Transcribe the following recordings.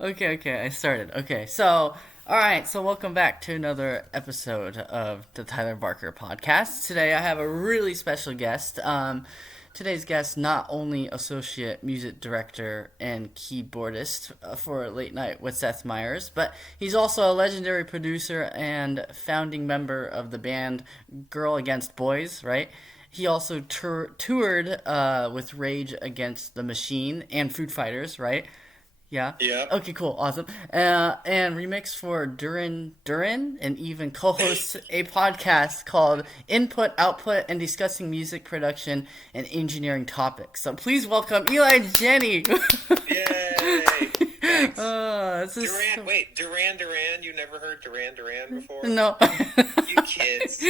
Okay, I started. Okay, so, alright, so welcome back to another episode of the Tyler Barker podcast. Today I have a really special guest. Today's guest, not only associate music director and keyboardist for Late Night with Seth Meyers, but he's also a legendary producer and founding member of the band Girl Against Boys, right? He also toured with Rage Against the Machine and Food Fighters, right? Yeah. Yep. Okay, cool. Awesome. And remix for Durin, and even co-hosts a podcast called Input, Output, and discussing music production and engineering topics. So please welcome Eli Janney. Yay! Thanks. This is Duran, wait, Duran Duran? You never heard Duran Duran before? no. You kids.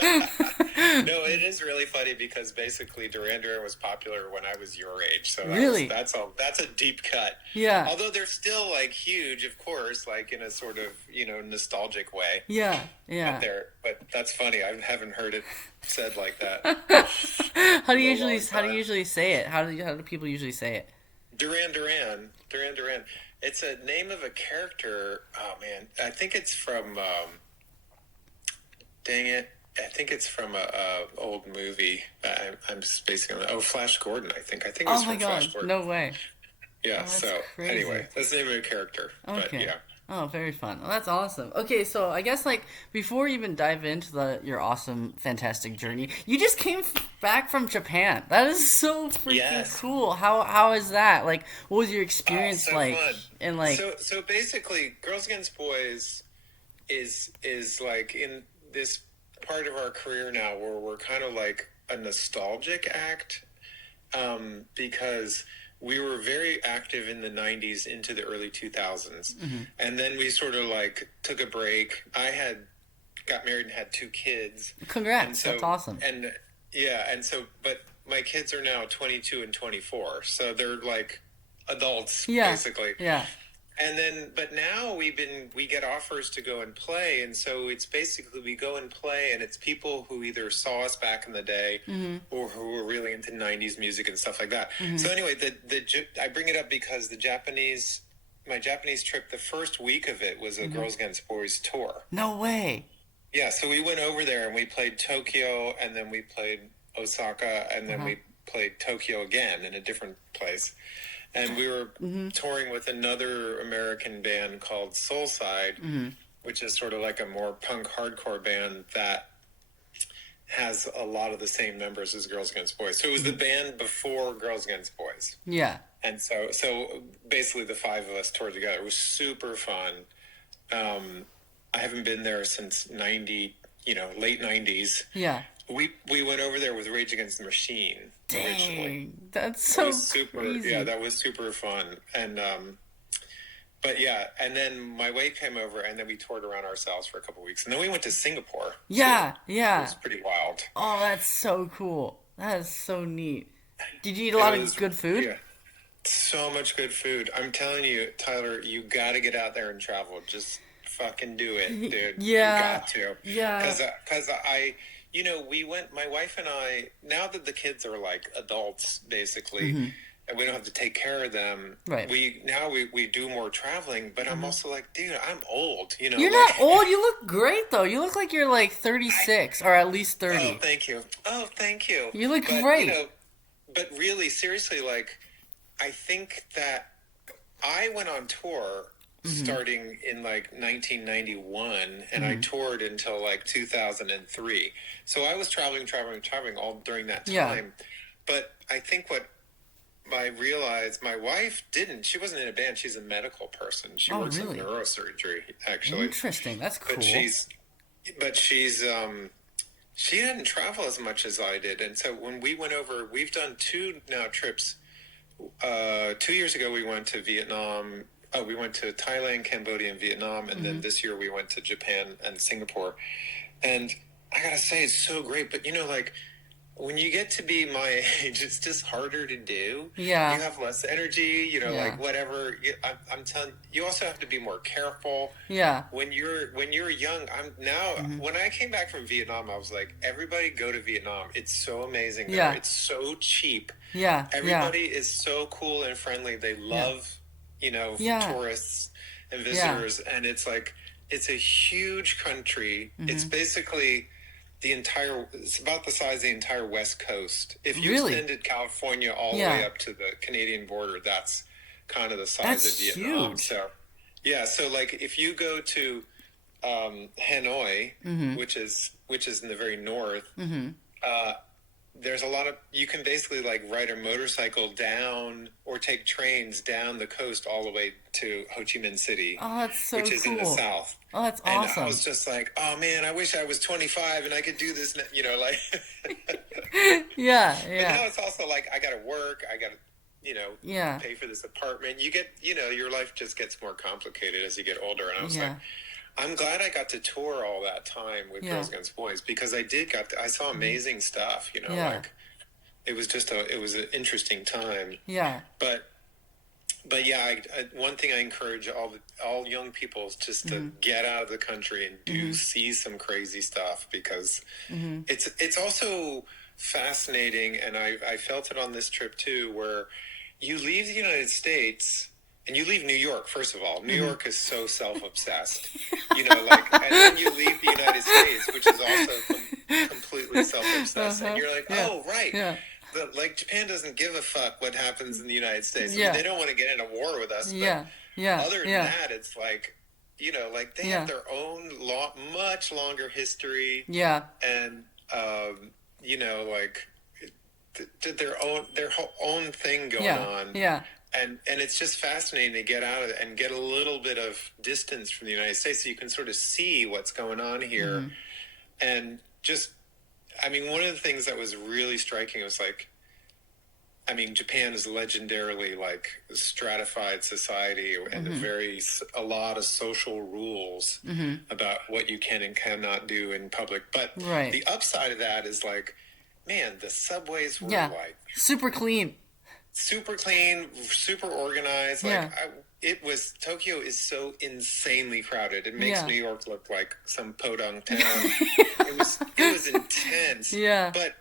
No, it is really funny because basically Duran Duran was popular when I was your age, so Really? that's a deep cut. Yeah. Although they're still like huge, of course, like in a sort of nostalgic way. Yeah. Yeah. But that's funny. I haven't heard it said like that How do in you a usually long how do you time. usually say it? How do people usually say it? Duran Duran, Duran Duran. It's a name of a character. Oh man, I think it's from. Dang it. I think it's from a old movie. I'm spacing on. Oh, Flash Gordon. I think it was Oh my from Flash god, Gordon. no way. Yeah. Oh, that's So crazy. anyway, that's the name of a character. But Okay. yeah. Oh, very fun. Well, that's awesome. Okay, so I guess like before we even dive into your awesome, fantastic journey, you just came back from Japan. That is so freaking Yes. cool. How is that? Like, what was your Oh, experience so like? fun. And like, So basically, Girls Against Boys is like in this part of our career now where we're kind of like a nostalgic act, because we were very active in the 90s into the early 2000s, and then we sort of like took a break. I had got married and had two kids, and congrats. That's so awesome. and yeah, and so but my kids are now 22 and 24, so they're like adults Yeah. basically. Yeah. And then, but now we get offers to go and play, and so it's basically we go and play, and it's people who either saw us back in the day, or who were really into '90s music and stuff like that. So anyway, I bring it up because my Japanese trip, the first week of it was a Girls Against Boys tour. No way. Yeah, so we went over there and we played Tokyo, and then we played Osaka, and then we played Tokyo again in a different place. And we were touring with another American band called Soulside, which is sort of like a more punk hardcore band that has a lot of the same members as Girls Against Boys. So it was the band before Girls Against Boys. Yeah. And so basically the five of us toured together. It was super fun. I haven't been there since 90, late 90s. Yeah. We went over there with Rage Against the Machine originally. Dang, that's That so was super. crazy. Yeah, that was super fun. And but yeah, and then my wife came over, and then we toured around ourselves for a couple of weeks, and then we went to Singapore. Yeah. Too. It Yeah. was pretty wild. Oh, that's so cool. That is so neat. Did you eat a It lot of was good food? yeah, so much good food. I'm telling you, Tyler, you got to get out there and travel. Just fucking do it, dude. You Yeah. got to. Yeah. Because we went. My wife and I. Now that the kids are like adults, basically. And we don't have to take care of them. Right. We do more traveling, but I'm also like, dude, I'm old. You're not old. You look great though. You look like you're like 36 or at least Oh, 30. thank you. Oh, thank you. You look But great. but really, seriously, like, I think that I went on tour starting in like 1991, and I toured until like 2003. So I was traveling all during that Yeah. time. But I think what I realized my wife didn't. She wasn't in a band. She's a medical person. She Oh, works in really? neurosurgery, actually. Interesting. That's cool. But she's she didn't travel as much as I did. And so when we went over, we've done two now trips. 2 years ago we went to Vietnam. We went to Thailand, Cambodia, and Vietnam, and then this year we went to Japan and Singapore. And I gotta say, it's so great. But like, when you get to be my age, it's just harder to do. Yeah. You have less energy, Yeah. like whatever. I'm telling you, also have to be more careful. Yeah. When you're young, I'm now. When I came back from Vietnam, I was like, everybody go to Vietnam. It's so amazing there. Yeah. It's so cheap. Yeah. Everybody is so cool and friendly. They love Yeah. tourists and Yeah. visitors, and it's like it's a huge country. It's Mm-hmm. basically it's about the size of the entire West Coast. If you Really? extended California all the way Yeah. up to the Canadian border, that's kind of the size of That's Vietnam. huge. So, yeah, so like if you go to Hanoi, Mm-hmm. which is in the very north, Mm-hmm. uh, there's a lot of you can basically like ride a motorcycle down or take trains down the coast all the way to Ho Chi Minh City, Oh, that's so which is in the cool. south. Oh, that's And I awesome. was just like, oh man, I wish I was 25 and I could do this, like. Yeah. But Yeah. now it's also like I got to work, I got to, you know, Yeah. pay for this apartment. You get, your life just gets more complicated as you get older. And I was like, Yeah. I'm glad I got to tour all that time with Yeah. Girls Against Boys because I saw amazing stuff, Yeah. like it was an interesting time. Yeah. But yeah, one thing I encourage all young people is just to get out of the country and see some crazy stuff because Mm-hmm. it's also fascinating, and I felt it on this trip too, where you leave the United States and you leave New York. First of all, New Mm-hmm. York is so self-obsessed, and then you leave the United States, which is also completely self-obsessed, and Uh-huh. you're like, Yeah. oh right. Yeah. Like Japan doesn't give a fuck what happens in the United States. I mean, Yeah. they don't want to get in a war with us, but Yeah. Yeah. other than Yeah. that, it's like, like they have Yeah. their own much longer history, Yeah. and like their whole own thing going Yeah. on, Yeah. and it's just fascinating to get out of it and get a little bit of distance from the United States, so you can sort of see what's going on here, Mm-hmm. and just, I mean, one of the things that was really striking was like, I mean, Japan is legendarily like stratified society and a lot of social rules Mm-hmm. about what you can and cannot do in public. But Right. the upside of that is like, man, the subways were Yeah. like Super clean. super clean, super organized. Yeah. Tokyo is so insanely crowded. It makes Yeah. New York look like some podunk town. It was intense. Yeah. But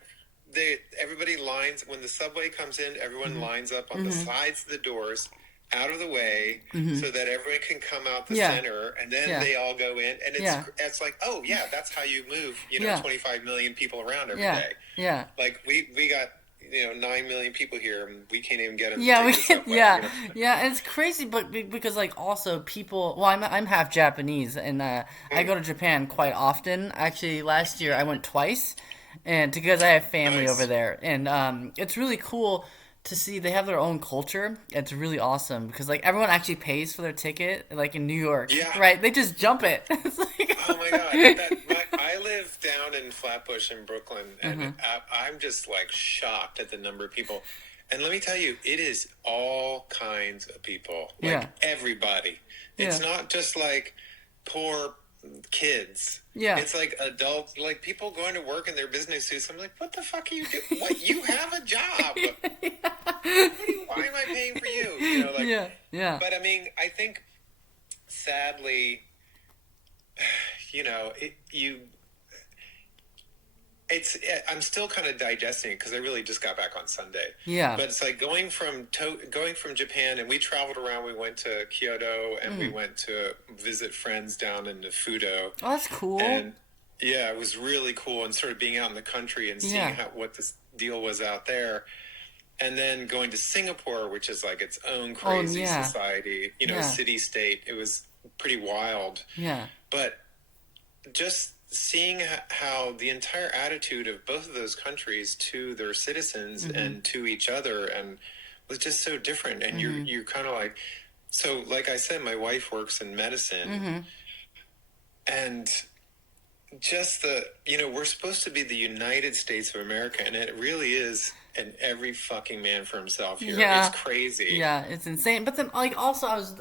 everybody lines when the subway comes in. Everyone lines up on the Mm-hmm. sides of the doors, out of the way, Mm-hmm. so that everyone can come out the Yeah. center, and then Yeah. they all go in. And Yeah. it's like, oh yeah, that's how you move. Yeah. 25 million people around every Yeah. day. Yeah. Like we got 9 million people here, and we can't even get them. Yeah, to we take the can. subway, Yeah, yeah, and it's crazy, but because like also people. Well, I'm half Japanese, and I go to Japan quite often. Actually, last year I went twice, and because I have family over Nice. there, and it's really cool to see they have their own culture. It's really awesome because like everyone actually pays for their ticket, like in New York, Yeah. right? They just jump it. It's Oh my God. I live down in Flatbush in Brooklyn, and I'm just like shocked at the number of people. And let me tell you, it is all kinds of people, like Yeah. everybody. Yeah. It's not just like poor kids. Yeah. It's like adults, like people going to work in their business suits. I'm like, what the fuck are you doing? What? You have a job. Why am I paying for you? Yeah, yeah, But I mean, I think sadly, it, you it's I'm still kind of digesting it because I really just got back on Sunday. yeah. But it's like going from Japan, and we traveled around. We went to Kyoto, and we went to visit friends down in Fudo, Oh, that's cool. and yeah, it was really cool. And sort of being out in the country and seeing Yeah. what this deal was out there, and then going to Singapore, which is like its own Oh, crazy yeah. society, Yeah. city state. It was pretty wild, Yeah, but just seeing how the entire attitude of both of those countries to their citizens and to each other and was just so different. And you're kind of like, so like I said, my wife works in medicine, and just we're supposed to be the United States of America, and it really is an every fucking man for himself here. Yeah. It's crazy. yeah, it's insane. But then, like, also, I was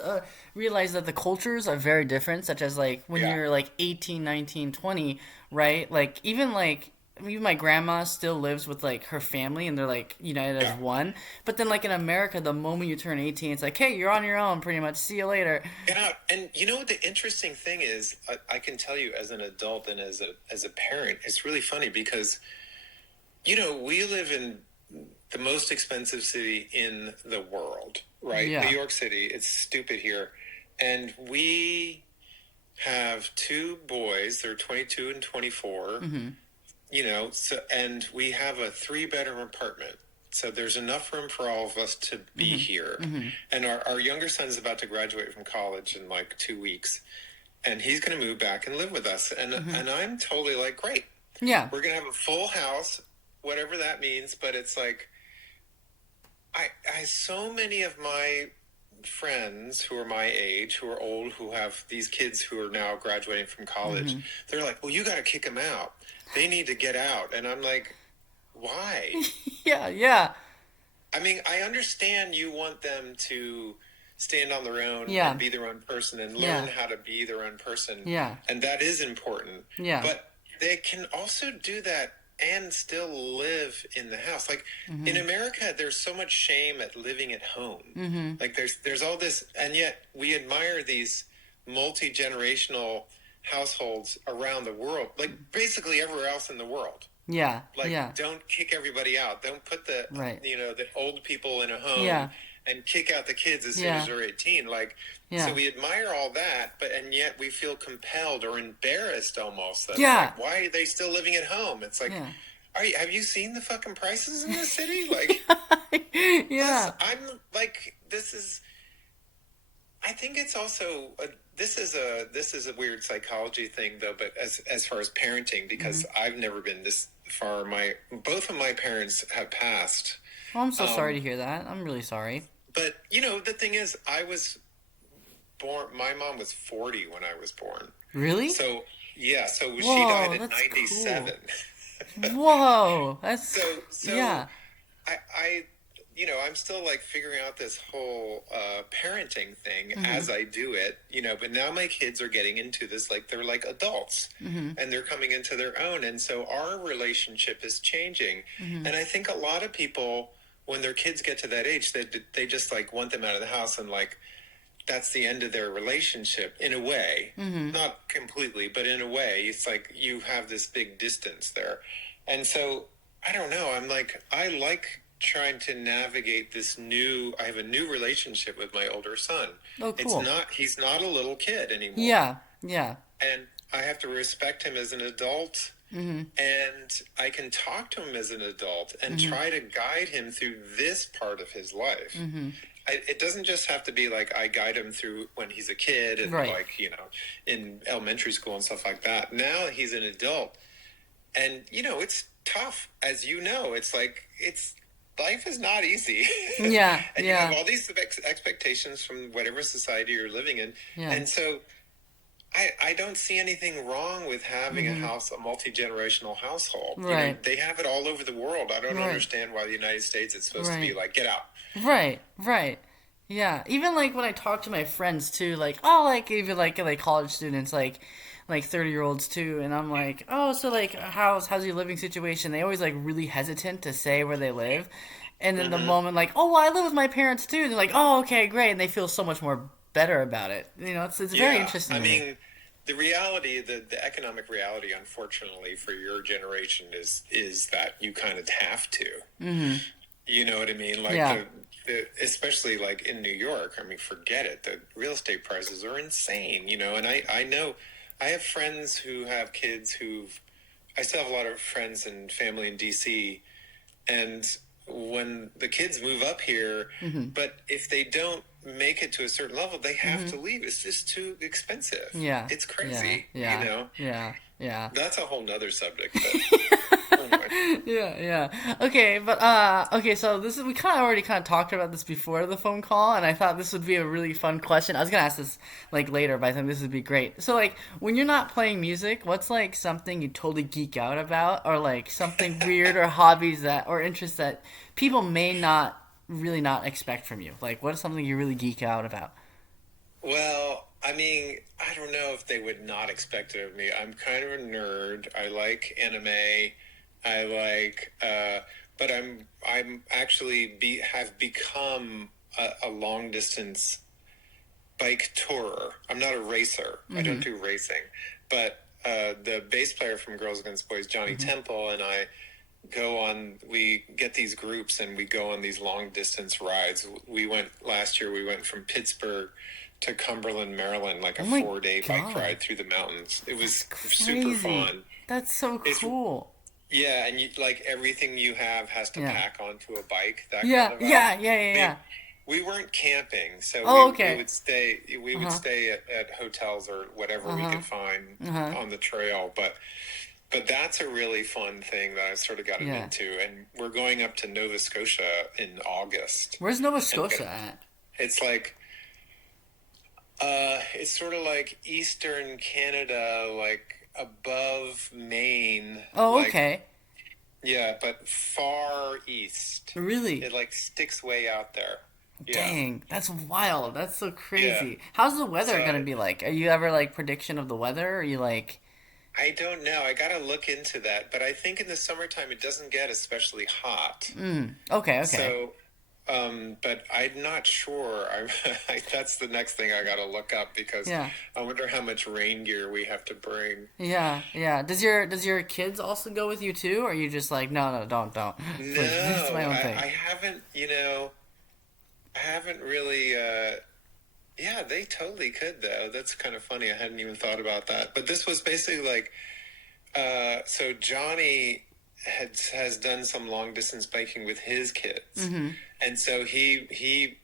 realized that the cultures are very different. Such as like when Yeah. you're like 18, 19, 20, right? Like even like even my grandma still lives with like her family, and they're like united Yeah. as one. But then, like in America, the moment you turn 18, it's like, hey, you're on your own, pretty much. See you later. Yeah, and what the interesting thing is, I can tell you as an adult and as a parent, it's really funny because, we live in the most expensive city in the world, right? New Yeah. York City, it's stupid here. And we have two boys, they're 22 and 24, Mm-hmm. so and we have a three-bedroom apartment. So there's enough room for all of us to be here. Mm-hmm. Mm-hmm. And our younger son's about to graduate from college in like 2 weeks. And he's going to move back and live with us. Mm-hmm. And I'm totally like, great. Yeah. We're going to have a full house, whatever that means. But it's like, I so many of my friends who are my age, who are old, who have these kids who are now graduating from college, Mm-hmm. they're like, well, you got to kick them out. They need to get out. And I'm like, why? Yeah. Yeah. I mean, I understand you want them to stand on their own Yeah. and be their own person and Yeah. learn how to be their own person. Yeah. And that is important. Yeah. But they can also do that and still live in the house. Like Mm-hmm. in America, there's so much shame at living at home. Mm-hmm. Like there's all this, and yet we admire these multi-generational households around the world, like basically everywhere else in the world. Yeah. Like, Yeah. don't kick everybody out. Don't put the Right. the old people in a home Yeah. and kick out the kids as soon Yeah. as they're 18. Like, Yeah. so we admire all that, and yet we feel compelled or embarrassed almost. That Yeah. Like, why are they still living at home? It's like, Yeah. have you seen the fucking prices in this city? Like, Yeah. I'm like, this is. I think it's also this is a weird psychology thing though, but as far as parenting, because I've never been this far. Both of my parents have passed. Well, I'm so sorry to hear that. I'm really sorry. But the thing is, I was born. My mom was 40 when I was born. Really? So yeah, so she Whoa, died at that's 97. Whoa. That's So yeah. I I'm still like figuring out this whole parenting thing as I do it, but now my kids are getting into this, like they're like adults and they're coming into their own. And so our relationship is changing. And I think a lot of people, when their kids get to that age, they just like want them out of the house and like, that's the end of their relationship in a way, not completely, but in a way it's like you have this big distance there. And so I don't know. I'm like, I like trying to navigate I have a new relationship with my older son. Oh, cool. He's not a little kid anymore. Yeah. Yeah. And I have to respect him as an adult. And I can talk to him as an adult and try to guide him through this part of his life. It doesn't just have to be like I guide him through when he's a kid and Right. like, in elementary school and stuff like that. Now he's an adult. And, it's tough. As you know, it's like, life is not easy. Yeah. And Yeah. you have all these expectations from whatever society you're living in. Yeah. And so I don't see anything wrong with having a multi-generational household. Right. They have it all over the world. I don't Right. understand why the United States is supposed to be Right. like, get out. Right, right. Yeah. Even like when I talk to my friends too, like, oh, like even like college students, like 30-year-olds too, and I'm like, oh, so like how's your living situation? They always like really hesitant to say where they live. And then the moment like, oh, well, I live with my parents too, they're like, oh, okay, great, and they feel so much more better about it. It's very interesting. I to me. mean, the reality, the economic reality, unfortunately, for your generation is that you kind of have to. You know what I mean? Like, Yeah. especially like in New York. I mean, forget it. The real estate prices are insane. And I know I have friends who have kids I still have a lot of friends and family in DC, and when the kids move up here, but if they don't make it to a certain level, they have to leave. It's just too expensive. Yeah. It's crazy. Yeah. Yeah. Yeah. That's a whole nother subject. But anyway. Yeah. Okay, but okay, so we already talked about this before the phone call, and I thought this would be a really fun question. I was gonna ask this like later, but I think this would be great. So like, when you're not playing music, what's like something you totally geek out about, or like something weird, or hobbies or interests that people may not expect from you? Like, what is something you really geek out about? Well, I mean, I don't know if they would not expect it of me. I'm kind of a nerd. I like anime. I like, but I'm actually have become a long distance bike tourer. I'm not a racer. I don't do racing, but the bass player from Girls Against Boys, Johnny Temple, and I we get these groups and we go on these long distance rides. Last year, we went from Pittsburgh to Cumberland, Maryland, like a Oh my 4-day bike god. ride through the mountains. It That's was super crazy. fun. That's so It's cool. Yeah, and like everything you have has to Yeah. pack onto a bike, that kind Yeah, of yeah, vibe. yeah, yeah, We yeah. we weren't camping, so Oh, we okay. would stay Uh-huh. at hotels or whatever we Uh-huh. could find Uh-huh. on the trail. But that's a really fun thing that I've sort of gotten Yeah. into, and we're going up to Nova Scotia in August, Where's Nova and Scotia at? it's like it's sort of like Eastern Canada, like above Maine, Oh, like okay. yeah, but far east. Really? It like sticks way out there. Yeah, Dang, that's wild. That's so yeah. crazy. How's the weather So gonna be like? Are you ever like prediction of the weather? Are you like, I don't know. I gotta look into that, but I think in the summertime it doesn't get especially hot. okay, okay. So, but I'm not sure. That's the next thing I gotta look up because Yeah. I wonder how much rain gear we have to bring. Yeah, yeah. Does your kids also go with you too? Or are you just like, no, no, don't. Please, it's my No, own thing. I haven't, I haven't really, yeah, they totally could though. That's kind of funny. I hadn't even thought about that. But this was basically like, so Johnny has done some long distance biking with his kids, and so he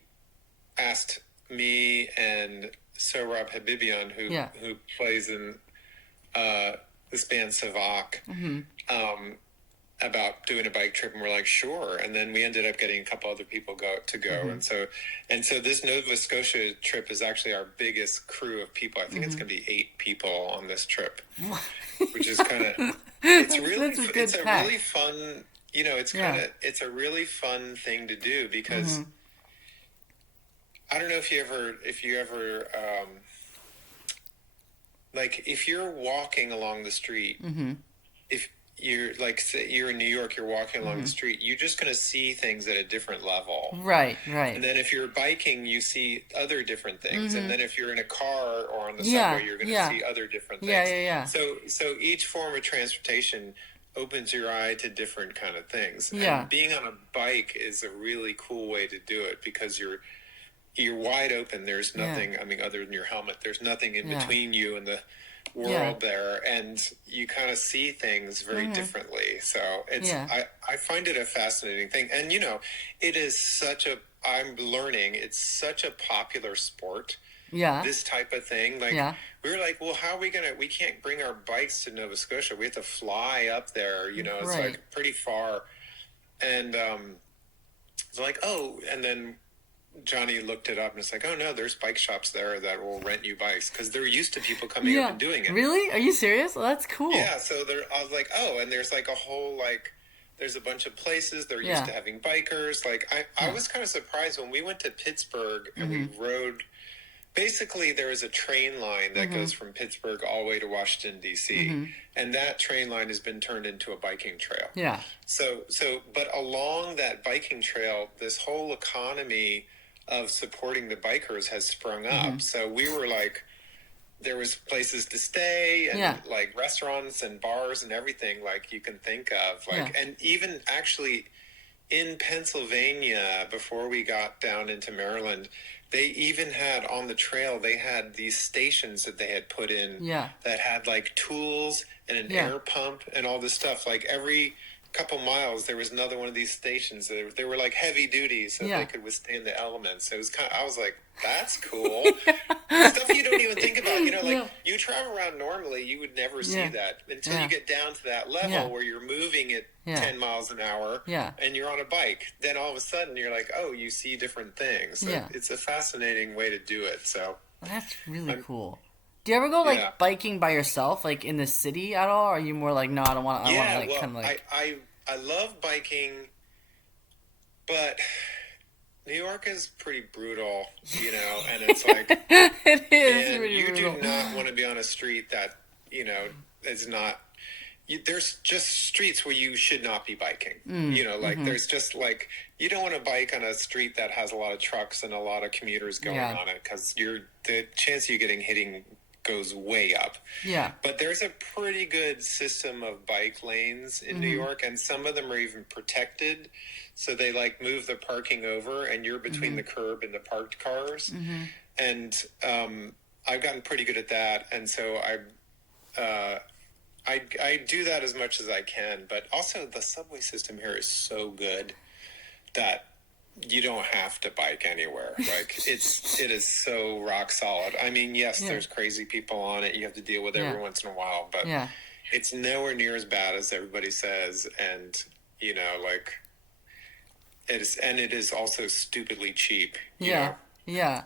asked me and Sohrab Habibian, Yeah. who plays in uh, this band Savak, um, about doing a bike trip, and we're like, sure. And then we ended up getting a couple other people to go, and so this Nova Scotia trip is actually our biggest crew of people. I think it's going to be 8 people on this trip, which is kind of That's a it's good a pack. really fun, Yeah. it's a really fun thing to do because I don't know if you ever like if you're walking along the street, if you're like say you're in New York, you're walking along the street, you're just going to see things at a different level. Right, And right. then if you're biking, you see other different things. And then if you're in a car or on the Yeah, subway, you're going to yeah. see other different Yeah, things. yeah, yeah. So each form of transportation opens your eye to different kind of things. Yeah. And being on a bike is a really cool way to do it because you're wide open. There's Yeah. nothing, I mean, other than your helmet, there's nothing in Yeah. between you and the Yeah. world there, and you kind of see things very differently. So Yeah. I find it a fascinating thing. And it is I'm learning it's such a popular sport, Yeah. this type of thing. Like Yeah. we were like, well, how are we can't bring our bikes to Nova Scotia. We have to fly up there, it's Right. like pretty far. And it's like, oh, and then Johnny looked it up and it's like, oh no, there's bike shops there that will rent you bikes because they're used to people coming up Yeah. and doing it. Really? Are you serious? Well, that's cool. Yeah, so I was like, oh, and there's like a whole there's a bunch of places they're used Yeah. to having bikers. Like I Yeah. was kind of surprised when we went to Pittsburgh and we rode. Basically, there is a train line that goes from Pittsburgh all the way to Washington D.C. And that train line has been turned into a biking trail. Yeah. But along that biking trail, this whole economy of supporting the bikers has sprung up. So we were like, there was places to stay and Yeah. like restaurants and bars and everything like you can think of. Like, Yeah. and even actually in Pennsylvania, before we got down into Maryland, they even had on the trail, they had these stations that they had put in Yeah. that had like tools and an Yeah. air pump and all this stuff. Like every couple miles, there was another one of these stations. They were like heavy duty, so Yeah. they could withstand the elements. It was I was like, that's cool. Stuff you don't even think about. Like Yeah. you travel around normally, you would never see Yeah. that until Yeah. you get down to that level Yeah. where you're moving at Yeah. 10 miles an hour Yeah. and you're on a bike. Then all of a sudden you're like, oh, you see different things. So Yeah. it's a fascinating way to do it. So That's really I'm- cool. Do you ever go like Yeah. biking by yourself, like in the city at all? Or are you more like, no, I don't want. I want to yeah, like well, kind of like. I love biking, but New York is pretty brutal, and it's like, It is man, really you brutal. do not want to be on a street that, is not. There's just streets where you should not be biking. There's just like you don't want to bike on a street that has a lot of trucks and a lot of commuters going Yeah. on it because the chance of you getting goes way up. Yeah. But there's a pretty good system of bike lanes in New York, and some of them are even protected. So they like move the parking over, and you're between the curb and the parked cars. And I've gotten pretty good at that, and so I do that as much as I can. But also, the subway system here is so good that you don't have to bike anywhere. Like it is so rock solid. I mean, yes, there's crazy people on it. You have to deal with every once in a while, but it's nowhere near as bad as everybody says. And like it is also stupidly cheap. You know? Yeah.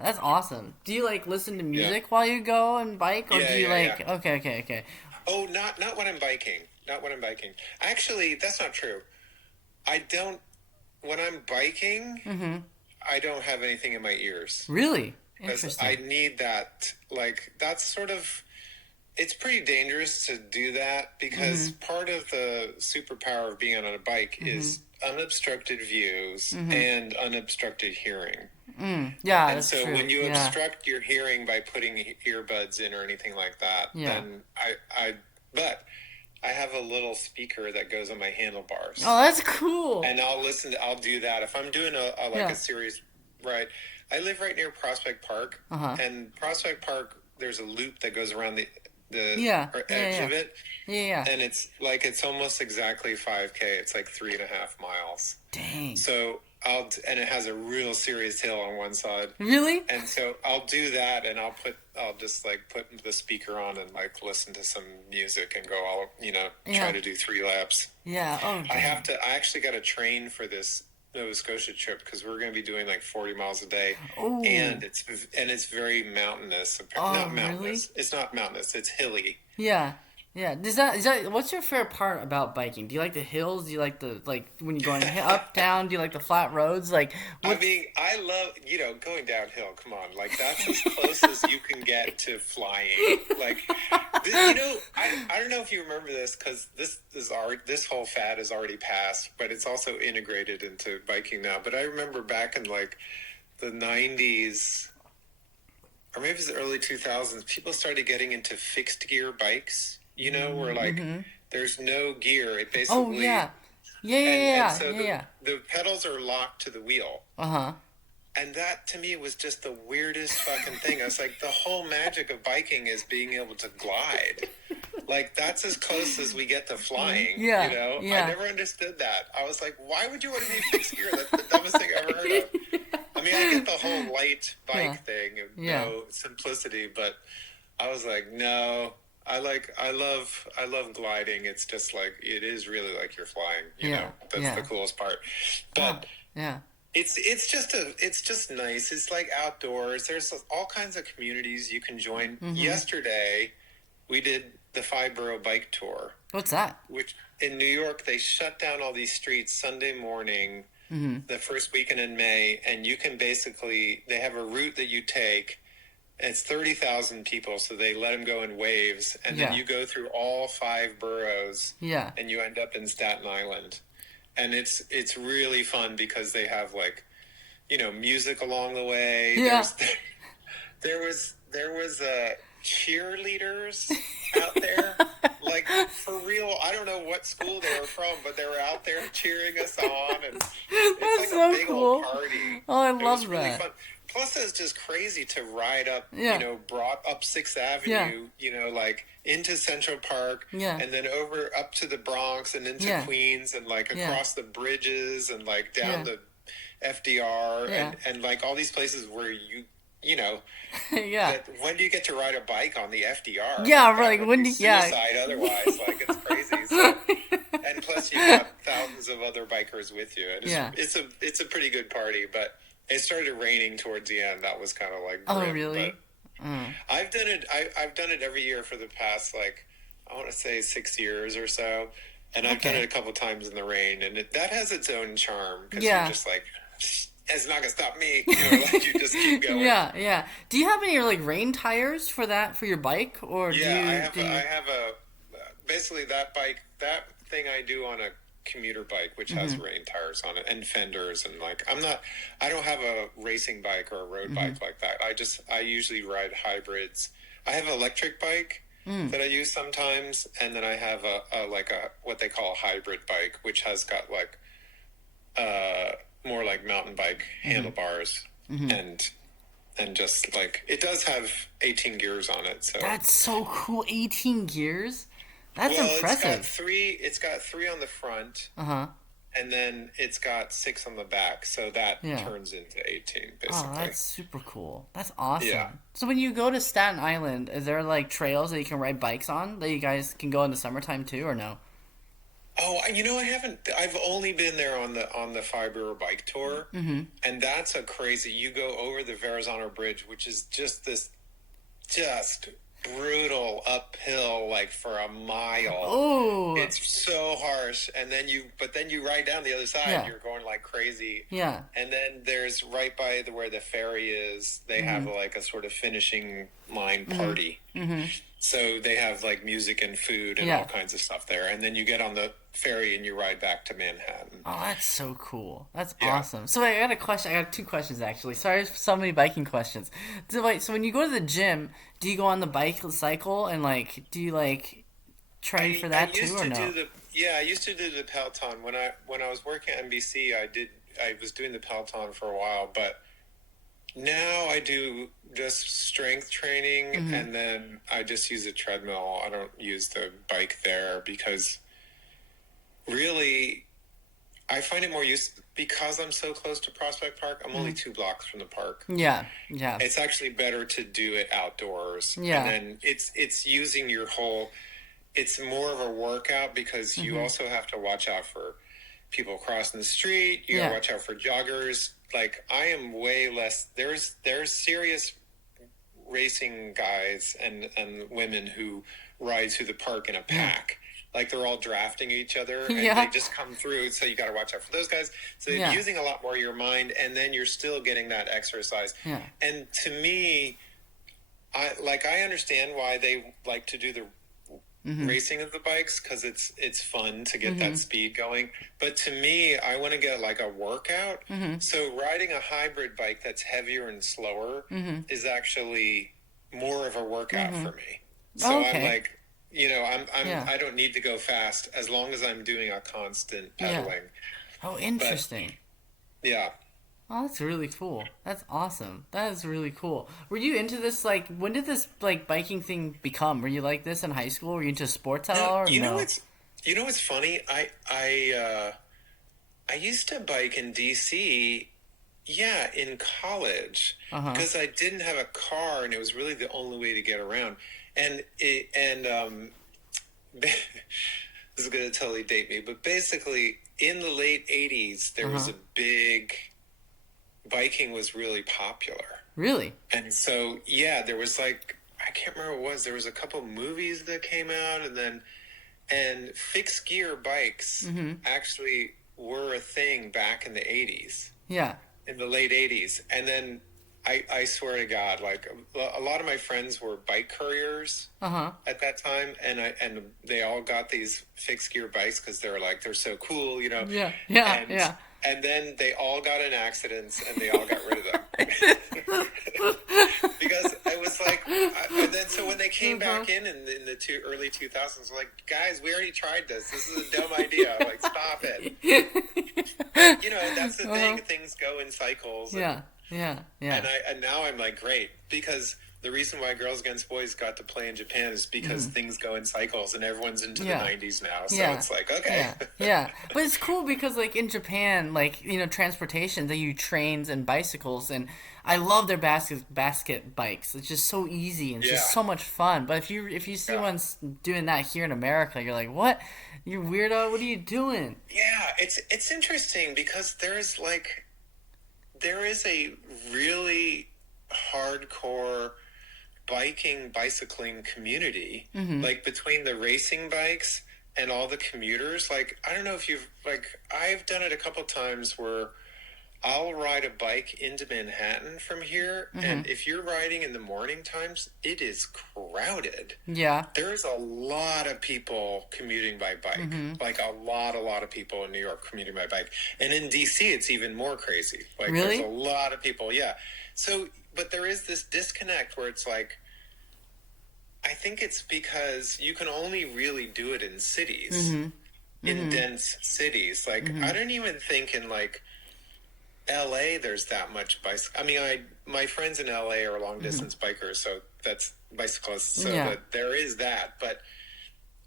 That's awesome. Do you like listen to music while you go and bike, or do you like? Okay. Oh, not when I'm biking. Not when I'm biking. Actually, that's not true. I don't. When I'm biking, I don't have anything in my ears. Really? Because Interesting. I need that. Like, that's sort of. It's pretty dangerous to do that because part of the superpower of being on a bike is unobstructed views and unobstructed hearing. Yeah, And that's so true. when you obstruct your hearing by putting earbuds in or anything like that, then but I have a little speaker that goes on my handlebars. Oh, that's cool. And I'll do that. If I'm doing a serious ride, I live right near Prospect Park. And Prospect Park, there's a loop that goes around the edge of it. Yeah. And it's almost exactly 5K. It's like 3.5 miles. Dang. So and it has a real serious hill on one side. Really? And so I'll do that, and I'll just like put the speaker on and like listen to some music and go try to do 3 laps. Yeah. Oh. I actually got a train for this Nova Scotia trip because we're going to be doing like 40 miles a day. Ooh. And it's very mountainous. Not mountainous. Really? It's not mountainous. It's hilly. Yeah. Is that what's your favorite part about biking? Do you like the hills? Do you like when you're going up, down? Do you like the flat roads? I mean, I love, going downhill. Come on. Like, that's as close as you can get to flying. Like, I don't know if you remember this because this whole fad is already passed, but it's also integrated into biking now. But I remember back in like the 90s, or maybe it was the early 2000s, people started getting into fixed gear bikes. Where like there's no gear. It basically. Oh yeah. The pedals are locked to the wheel. And that to me was just the weirdest fucking thing. I was like, the whole magic of biking is being able to glide. Like, that's as close as we get to flying. I never understood that. I was like, why would you want to be fixed gear? That's the dumbest thing I ever heard of. I mean, I get the whole light bike thing and no simplicity, but I was like, no. I love gliding. It's just like, it is really like you're flying, that's the coolest part. But it's just nice. It's like outdoors. There's all kinds of communities you can join. Yesterday we did the 5-borough bike tour. What's that? Which in New York, they shut down all these streets Sunday morning, the first weekend in May, and you can they have a route that you take. It's 30,000 people, so they let them go in waves, and then you go through all 5 boroughs, and you end up in Staten Island. And it's really fun because they have music along the way. Yeah. There was cheerleaders out there, like for real. I don't know what school they were from, but they were out there cheering us on, and it's like so a big cool. old party. Oh, I love was that. Really fun. Plus, it's just crazy to ride up, brought up 6th Avenue, like into Central Park, and then over up to the Bronx and into Queens, and like across the bridges and like down the FDR and like all these places where when do you get to ride a bike on the FDR? Yeah, right. When do suicide otherwise? Like, it's crazy. So, and plus, you've got thousands of other bikers with you. And it's a pretty good party, but. It started raining towards the end. That was kind of like grim, oh, really? I've done it. I've done it every year for the past I want to say 6 years or so, and I've done it a couple times in the rain, and that has its own charm because you're just like, it's not gonna stop me. You just keep going. Yeah. Do you have any rain tires for your bike, or I have a basically that thing I do on a commuter bike which has rain tires on it and fenders, and I don't have a racing bike or a road bike like that. I usually ride hybrids. I have an electric bike that I use sometimes, and then I have a like a what they call a hybrid bike, which has got like uh more like mountain bike handlebars and just like it does have 18 gears on it. So That's so cool. 18 gears? That's well, impressive. it's got three on the front, Uh-huh. and then it's got six on the back, so that Yeah. turns into 18 Oh, basically. that's super cool. That's Yeah. awesome. So when you go to Staten Island, is there like trails that you can ride bikes on that you guys can go in the summertime too, or no? Oh, I haven't. I've only been there on the Fiber Bike Tour, and that's a crazy. You go over the Verrazano Bridge, which is just this, just brutal uphill, like for a mile. Oh, It's so harsh, and but then you ride down the other side, yeah, you're going like crazy. yeah. And then there's right by where the ferry is, they have like a sort of finishing line party. So they have like music and food and Yeah. all kinds of stuff there. And then you get on the ferry and you ride back to Manhattan. Oh, that's so cool. That's Yeah. awesome. So I got a question. I got two questions actually. Sorry for so many biking questions. So when you go to the gym, do you go on the bike cycle and like do you like train for that too or no? I used to do the Peloton when I was working at NBC. I was doing the Peloton for a while, but now I do just strength training, and then I just use a treadmill. I don't use the bike there because really I find it more use because I'm so close to Prospect Park. I'm only 2 blocks from the park. Yeah, yeah, It's actually better to do it outdoors. Yeah. And then it's using your whole. It's more of a workout because you also have to watch out for people crossing the street. You gotta Yeah. watch out for joggers. Like I am way less. There's serious racing guys and women who ride through the park in a pack. Like they're all drafting each other, and Yeah. they just come through. So you got to watch out for those guys. So Yeah. you're using a lot more of your mind, and then you're still getting that exercise. Yeah. And to me, I understand why they like to do the racing of the bikes because it's fun to get that speed going. But to me, I want to get like a workout. So riding a hybrid bike that's heavier and slower is actually more of a workout for me. So Okay. I'm like, Yeah. I don't need to go fast as long as I'm doing a constant pedaling. Oh, interesting. Yeah. Oh, that's really cool. That's awesome. That is really cool. Were you into this, like, when did this, like, biking thing become? Were you like this in high school? Were you into sports at all, or You know no? what's funny? I used to bike in DC, yeah, in college because I didn't have a car and it was really the only way to get around. This is going to totally date me, but basically in the late 80s there was a big biking was really popular. Really? And so, yeah, there was like, I can't remember what it was. There was a couple movies that came out, and fixed gear bikes actually were a thing back in the 80s, Yeah. in the late 80s. And then I swear to God, like a lot of my friends were bike couriers at that time, and they all got these fixed gear bikes because they're so cool, you know. Yeah. Yeah. And, Yeah. and then they all got in accidents, and they all got rid of them. Because I was like, and then so when they came back in the early 2000s, like, guys, we already tried this. This is a dumb idea. Like, stop it. You know, that's the thing. Things go in cycles. Yeah. Yeah. Yeah. And now I'm like, great, because the reason why Girls Against Boys got to play in Japan is because things go in cycles, and everyone's into Yeah. the 90s now. So Yeah. it's like, okay. Yeah. But it's cool because, like, in Japan, like, you know, transportation, they use trains and bicycles, and I love their basket bikes. It's just so easy and it's just Yeah. so much fun. But if you see one doing that here in America, you're like, what? You weirdo? What are you doing? Yeah, it's interesting because there is a really hardcore bicycling community, like between the racing bikes and all the commuters. Like, I don't know if I've done it a couple times where I'll ride a bike into Manhattan from here, and if you're riding in the morning times, it is crowded. Yeah. There's a lot of people commuting by bike, like a lot of people in New York commuting by bike. And in DC, it's even more crazy. Like, Really? there's a lot of people, yeah. So, but there is this disconnect where it's like, I think it's because you can only really do it in cities, Mm-hmm. in Mm-hmm. dense cities. Like, Mm-hmm. I don't even think in like LA there's that much bicycle. I mean, my friends in LA are long Mm-hmm. distance bikers, so that's bicyclists, so Yeah. that there is that. But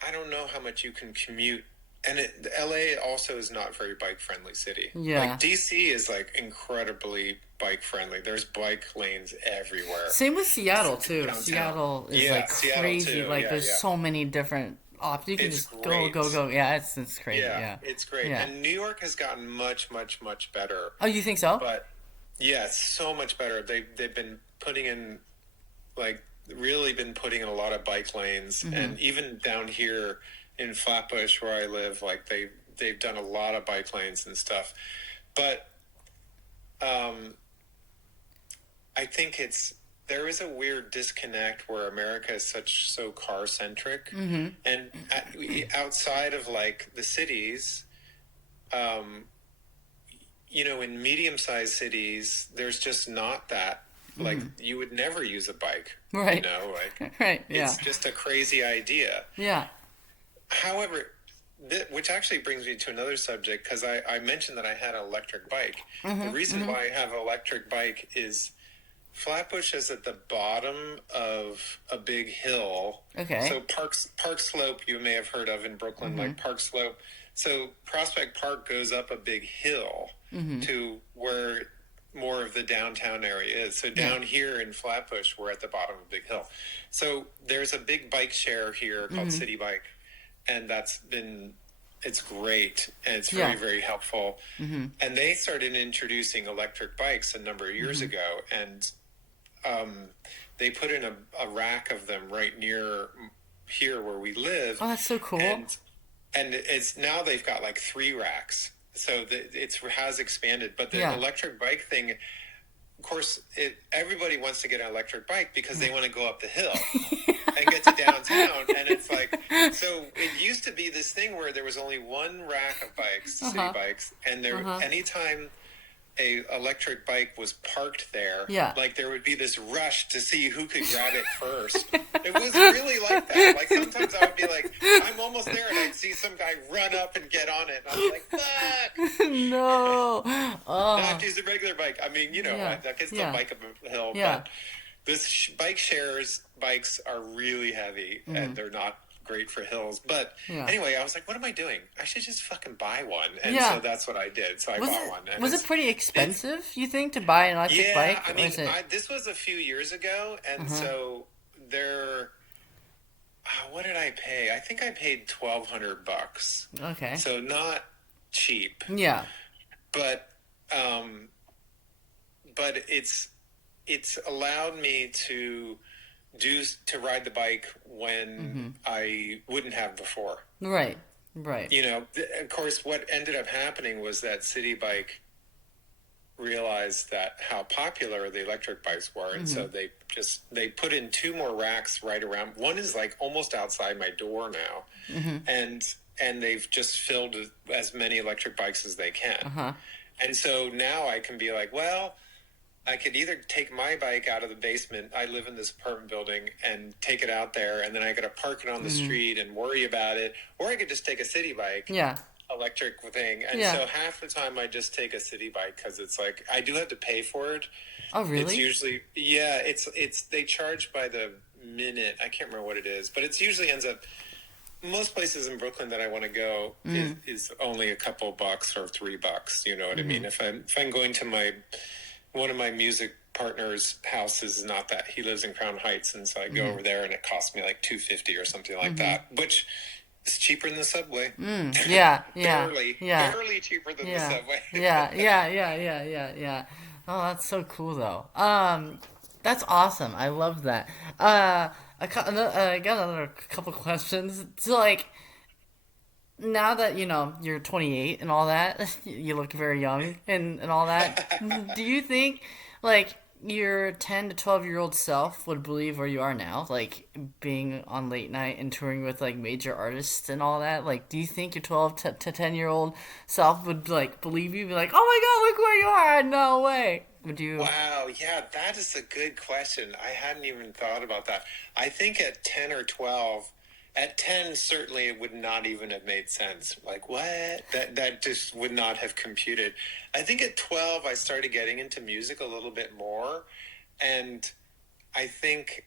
I don't know how much you can commute. And LA also is not very bike friendly city. Yeah. Like DC is like incredibly bike friendly. There's bike lanes everywhere Same with Seattle too. downtown. Seattle is Yeah, like Seattle crazy. too. Like Yeah, there's yeah. so many different options. You can It's just go, go, great. go. Yeah, it's crazy. Yeah, Yeah. it's great. Yeah. And New York has gotten much, much, much better. Oh, you think so? But yeah, it's so much better. They've been putting in like really been putting in a lot of bike lanes, Mm-hmm. and even down here in Flatbush where I live, like they've done a lot of bike lanes and stuff. But um, I think there is a weird disconnect where America is so car centric, Mm-hmm. and outside of like the cities, um, in medium sized cities, there's just not that. Like, Mm-hmm. you would never use a bike, Right. like Right. Yeah. it's just a crazy idea. Yeah. However, which actually brings me to another subject, because I mentioned that I had an electric bike. The Mm-hmm. reason Mm-hmm. why I have an electric bike is Flatbush is at the bottom of a big hill. Okay. So Park Slope, you may have heard of in Brooklyn, Mm-hmm. like Park Slope. So Prospect Park goes up a big hill Mm-hmm. to where more of the downtown area is. So down here in Flatbush, we're at the bottom of a big hill. So there's a big bike share here called Mm-hmm. City Bike, and it's great, and it's Yeah. very, very helpful. Mm-hmm. And they started introducing electric bikes a number of years Mm-hmm. ago, and they put in a rack of them right near here where we live. Oh, that's so cool. And it's now they've got like 3 racks, so it has expanded. But the Yeah. electric bike thing, of course, everybody wants to get an electric bike because they want to go up the hill and get to downtown. And it's like, so it used to be this thing where there was only one rack of bikes, city bikes, and anytime a electric bike was parked there, Yeah. like there would be this rush to see who could grab it first. It was really like that. Like sometimes I would be like, I'm almost there, and I'd see some guy run up and get on it, and I was like, fuck. No. Now I have to use a regular bike. I mean, Yeah. I can still Yeah. bike up a hill, Yeah. but this bike shares bikes are really heavy, and they're not great for hills. But Yeah. anyway, I was like, what am I doing? I should just fucking buy one. And Yeah. so that's what I did. So I bought one. And Was it pretty expensive, you think, to buy an electric yeah, bike? I Or mean, is it... this was a few years ago, and so they're. What did I pay? I think I paid $1,200. Okay. So not cheap, Yeah. but but it's allowed me to ride the bike when I wouldn't have before. Right. Right. Of course, what ended up happening was that City Bike realized that how popular the electric bikes were, and so they put in 2 more racks right around. One is like almost outside my door now, and they've just filled as many electric bikes as they can. Uh-huh. And so now I can be like, well, I could either take my bike out of the basement. I live in this apartment building, and take it out there, and then I got to park it on the street and worry about it. Or I could just take a city bike, Yeah. electric thing. And Yeah. so half the time I just take a city bike because it's like I do have to pay for it. Oh, really? It's usually it's they charge by the minute. I can't remember what it is, but it's usually ends up. Most places in Brooklyn that I want to go is only a couple bucks or $3. You know what I mean? If I'm going to one of my music partner's house is not that he lives in Crown Heights, and so I go over there and it costs me like $250 or something like that, which is cheaper than the subway. Yeah. Yeah. barely cheaper than the Yeah. subway. Yeah. Oh, that's so cool, though. That's awesome. I love that. I got another couple questions. So, like, now that, you're 28 and all that, you look very young and all that, do you think, like, your 10 to 12-year-old self would believe where you are now? Like, being on late night and touring with, like, major artists and all that? Like, do you think your 12 to 10-year-old self would, like, believe you? Be like, oh my god, look where you are! No way! Would you? Wow, yeah, that is a good question. I hadn't even thought about that. I think at 10 or 12, at 10 certainly it would not even have made sense. Like, what? That just would not have computed. I think at 12 I started getting into music a little bit more, and I think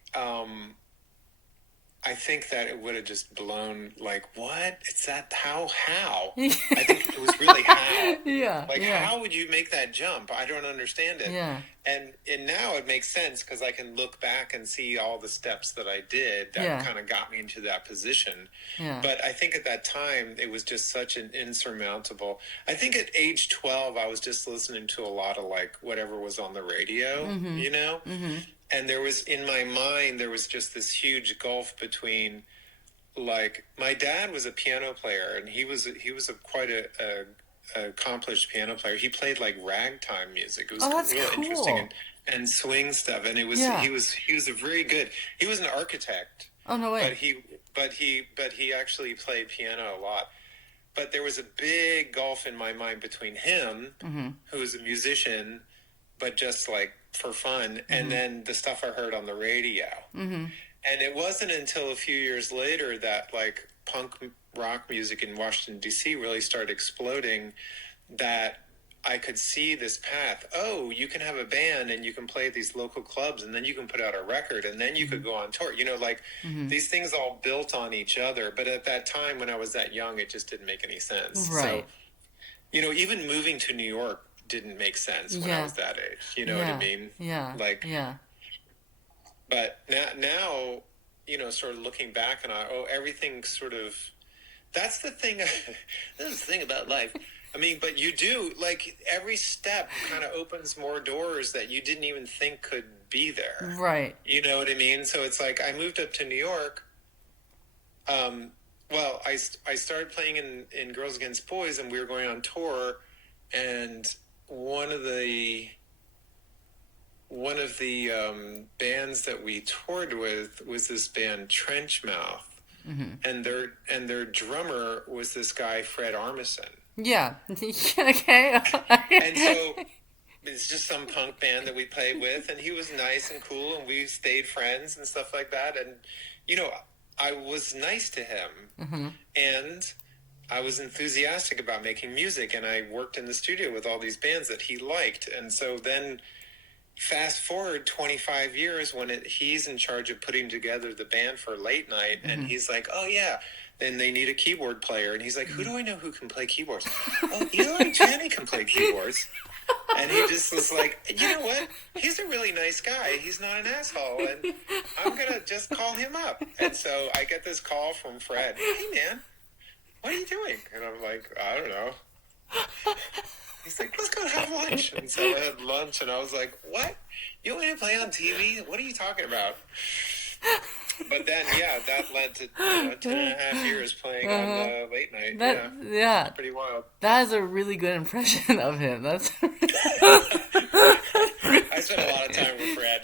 I think that it would have just blown, like, what? It's that, how? I think it was really how. Yeah, Like, yeah, how would you make that jump? I don't understand it. yeah, And now it makes sense because I can look back and see all the steps that I did that yeah, kind of got me into that position. yeah. But I think at that time it was just such an insurmountable. I think at age 12 I was just listening to a lot of like whatever was on the radio, Mm-hmm. you know? Mm-hmm. And there was, in my mind, there was just this huge gulf between, like, my dad was a piano player, and he was quite a accomplished piano player. He played like ragtime music. It was Oh, that's real cool. interesting, and swing stuff. And it was Yeah. he was a very good. He was an architect, Oh, no way. but he actually played piano a lot. But there was a big gulf in my mind between him, Mm-hmm. who was a musician, but just like for fun, and then the stuff I heard on the radio. Mm-hmm. And it wasn't until a few years later that like punk rock music in Washington, D.C. really started exploding, that I could see this path. Oh, you can have a band and you can play at these local clubs, and then you can put out a record, and then you could go on tour. You know, like these things all built on each other. But at that time, when I was that young, it just didn't make any sense. Right. So, you know, even moving to New York didn't make sense when I Yeah. was that age. You know Yeah. what I mean? Yeah. Like, Yeah. but now, you know, sort of looking back and everything sort of, that's the thing. That's the thing about life. I mean, but you do, like, every step kind of opens more doors that you didn't even think could be there. Right. You know what I mean? So it's like I moved up to New York. Well, I started playing in Girls Against Boys, and we were going on tour, and one of the bands that we toured with was this band Trenchmouth, and their drummer was this guy Fred Armisen. Yeah. Okay. And so it's just some punk band that we played with, and he was nice and cool, and we stayed friends and stuff like that. And you know, I was nice to him, and I was enthusiastic about making music, and I worked in the studio with all these bands that he liked. And so then fast forward 25 years when he's in charge of putting together the band for Late Night, and he's like, oh yeah, then they need a keyboard player. And he's like, who do I know who can play keyboards? Oh, Eli Janney can play keyboards. And he just was like, you know what? He's a really nice guy. He's not an asshole. And I'm going to just call him up. And so I get this call from Fred. Hey, man, what are you doing? And I'm like, I don't know. He's like, let's go have lunch. And so I had lunch, and I was like, what? You want me to play on TV? What are you talking about? But then, yeah, that led to 10.5 years playing on Late Night. Yeah. Pretty wild. That is a really good impression of him. That's I spent a lot of time with Fred.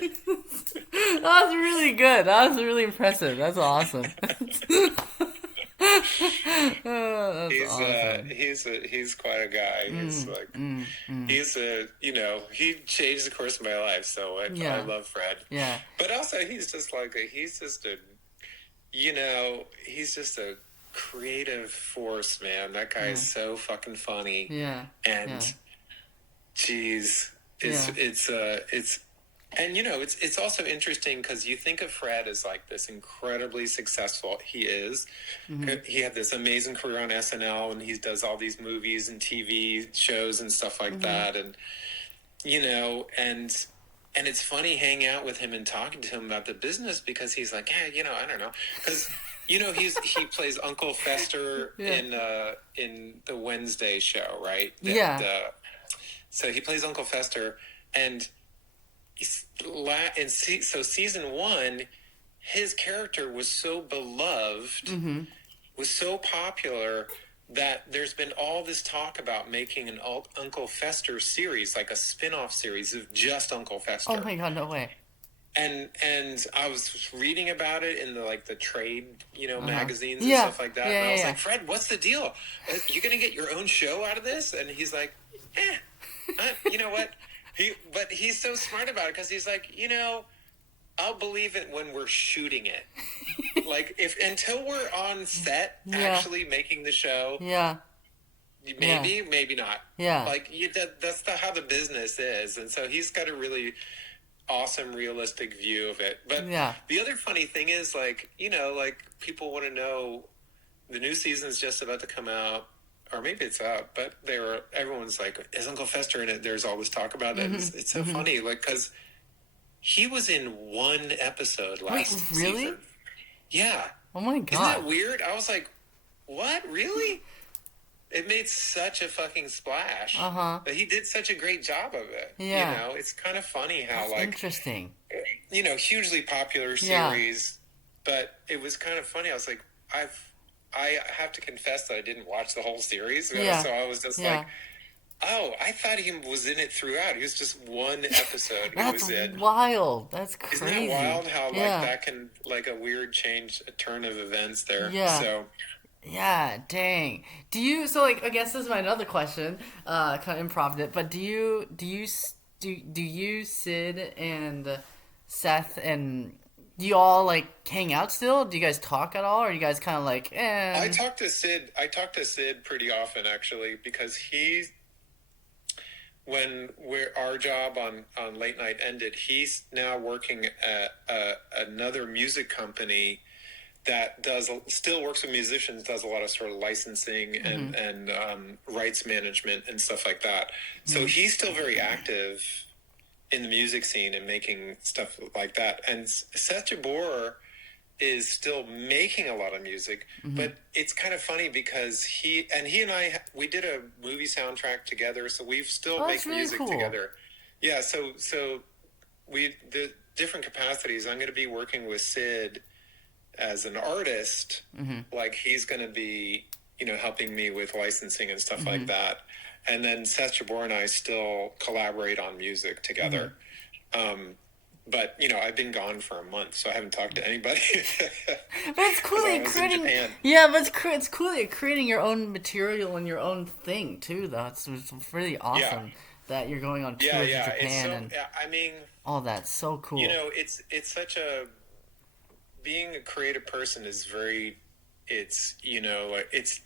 that was really good. That was really impressive. That's awesome. Oh, that's awesome. He's quite a guy. He's like he's a he changed the course of my life. So I love Fred. Yeah. But also he's just a creative force, man. That guy is so fucking funny. Yeah. And geez, it's and it's also interesting because you think of Fred as like this incredibly successful. He is. He had this amazing career on SNL, and he does all these movies and TV shows and stuff like that. And and it's funny hanging out with him and talking to him about the business, because he's like, I don't know, because he plays Uncle Fester in the Wednesday show, right? So he plays Uncle Fester, and so season 1, his character was so beloved, was so popular, that there's been all this talk about making an Uncle Fester series, like a spin-off series of just Uncle Fester. Oh my God, no way. And I was reading about it in the trade, magazines and Yeah. stuff like that. Yeah, and I was yeah. like, Fred, what's the deal? You gonna get your own show out of this? And he's like, you know what? But he's so smart about it because he's like, I'll believe it when we're shooting it. Like if until we're on set Yeah. actually making the show, Yeah. Yeah. maybe not. Yeah. Like that's how the business is, and so he's got a really awesome, realistic view of it. But Yeah. the other funny thing is, like like people want to know the new season's just about to come out, or maybe it's out, but everyone's like, is Uncle Fester in it? There's always talk about it. It's so funny, like because he was in one episode Wait, last really? season. Yeah. Oh my Isn't that god. weird? I was like, what? Really? It made such a fucking splash. Uh-huh. But he did such a great job of it. Yeah. It's kind of funny how, That's like, interesting. hugely popular Yeah. series, but it was kind of funny. I was like, I have to confess that I didn't watch the whole series. Yeah. So I was just Yeah. like, oh, I thought he was in it throughout. He was just one episode he That's was in. wild. That's Isn't crazy. that wild how like Yeah. that can like a weird change, a turn of events there. Yeah. So Yeah, dang. Do you so like I guess this is my another question, kind of improv it, but do you Sid and Seth and do you all like hang out still? Do you guys talk at all, or are you guys kind of like I talk to Sid. I talk to Sid pretty often actually because when our job on late night ended, he's now working at another music company that still works with musicians, does a lot of sort of licensing and rights management and stuff like that. So he's still very active in the music scene and making stuff like that. And Seth Jabor is still making a lot of music, but it's kind of funny because he and I we did a movie soundtrack together, so we've still Oh, make that's really music cool. together. Yeah, so we the different capacities. I'm going to be working with Sid as an artist, like he's going to be helping me with licensing and stuff like that. And then Seth Jabor and I still collaborate on music together. But I've been gone for a month, so I haven't talked to anybody. But it's cool 'Cause that I you're was in creating. Japan. Yeah, but it's cool that you're creating your own material and your own thing too. Though it's really awesome that you're going on tours in Yeah. It's Japan so. and Yeah, I mean, all that. So cool. it's such a being a creative person is very. It's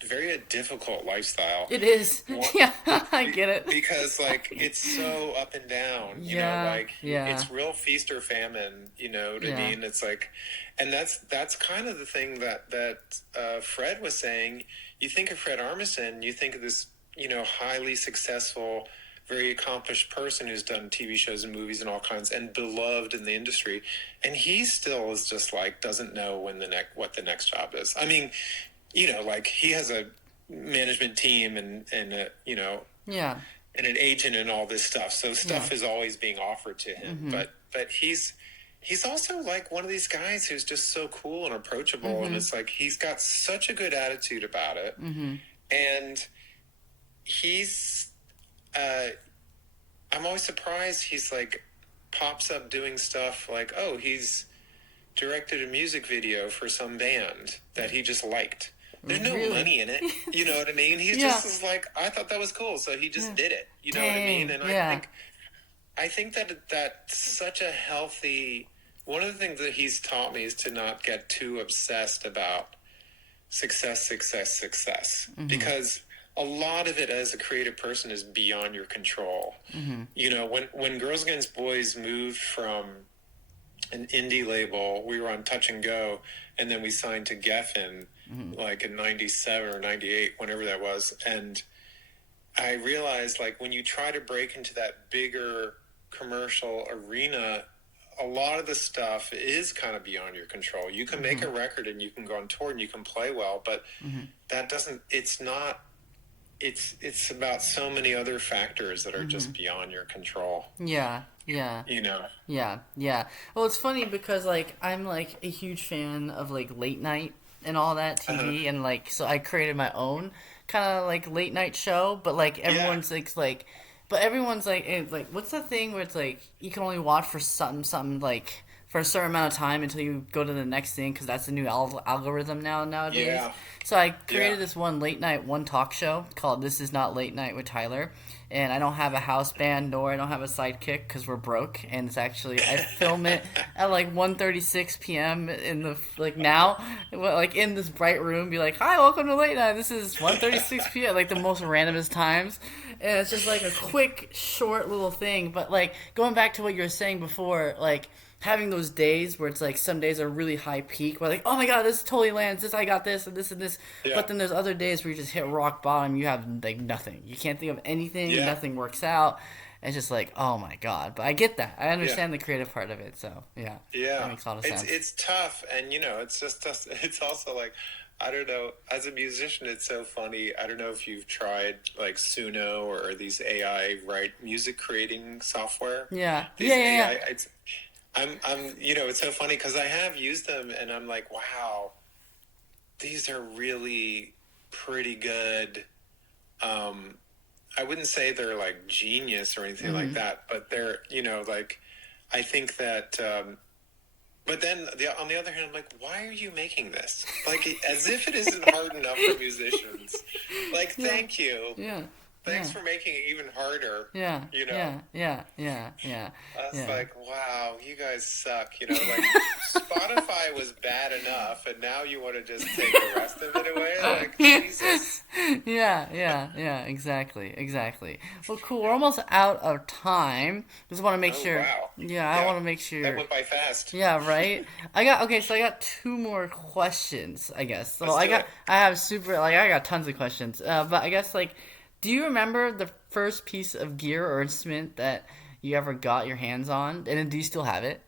very a difficult lifestyle. It is. What- Yeah, I get it. Because like it's so up and down, Yeah, yeah. it's real feast or famine, what Yeah. I mean? It's like, and that's kind of the thing that Fred was saying. You think of Fred Armisen, you think of this, highly successful, very accomplished person who's done TV shows and movies and all kinds and beloved in the industry, and he still is just like doesn't know what the next job is. I mean, like he has a management team and Yeah. and an agent and all this stuff. So stuff is always being offered to him. But he's also like one of these guys who's just so cool and approachable, and it's like he's got such a good attitude about it, and he's. I'm always surprised he's like pops up doing stuff like, oh, he's directed a music video for some band that he just liked. There's no Really? money in it. You know what I mean? He Yeah. just is like, I thought that was cool, so he just did it. You know what I mean? Dang, And yeah. I think that's such a healthy. One of the things that he's taught me is to not get too obsessed about success, because a lot of it as a creative person is beyond your control. When Girls Against Boys moved from an indie label, we were on Touch and Go, and then we signed to Geffen like in 97 or 98, whenever that was. And I realized like when you try to break into that bigger commercial arena, a lot of the stuff is kind of beyond your control. You can make a record and you can go on tour and you can play well, but that doesn't, it's not, it's about so many other factors that are just beyond your control. Yeah. Yeah. Yeah. Well, it's funny because like I'm like a huge fan of like late night and all that TV, and like so I created my own kind of like late night show, but like everyone's but everyone's like it's like what's the thing where it's like you can only watch for something like for a certain amount of time until you go to the next thing because that's the new algorithm nowadays. Yeah. So I Yeah. created this one talk show called "This Is Not Late Night with Tyler," and I don't have a house band nor I don't have a sidekick because we're broke. And it's actually I film it at like 1:36 p.m. in the like now, like in this bright room. Be like, "Hi, welcome to late night. This is 1:36 p.m." Like the most randomest times, and it's just like a quick, short little thing. But like going back to what you were saying before, like having those days where it's like some days are really high peak where like oh my god this totally lands this I got this and this and this, Yeah. but then there's other days where you just hit rock bottom, you have like nothing, you can't think of anything, Yeah. nothing works out. It's just like oh my god, but I get that, I Yeah. understand the creative part of it, so yeah, that Yeah. makes a lot of It's sense. it's tough, and it's just it's also like I don't know. As a musician, it's so funny. I don't know if you've tried like Suno or these AI music creating software. Yeah, yeah, These yeah, yeah. AI, it's so funny because I have used them, and I'm like, wow, these are really pretty good. I wouldn't say they're like genius or anything like that, but they're, like, I think that, but then on the other hand, I'm like, why are you making this? Like, as if it isn't hard enough for musicians. Like, Yeah, thank you. yeah, Thanks yeah, for making it even harder. yeah, You know, yeah, yeah, yeah, yeah, I was yeah. like, wow, you guys suck. Like Spotify was bad enough, and now you want to just take the rest of it away? Like, Jesus. Yeah, yeah, yeah, exactly, exactly. Well, cool. We're almost out of time. Just want to make Oh, sure. wow. Yeah, I Yeah, want to make that sure. went by fast. Yeah, right. I got okay. So I got two more questions. I guess. So Let's do it. I have super like I got tons of questions. But I guess like, do you remember the first piece of gear or instrument that you ever got your hands on, and then do you still have it?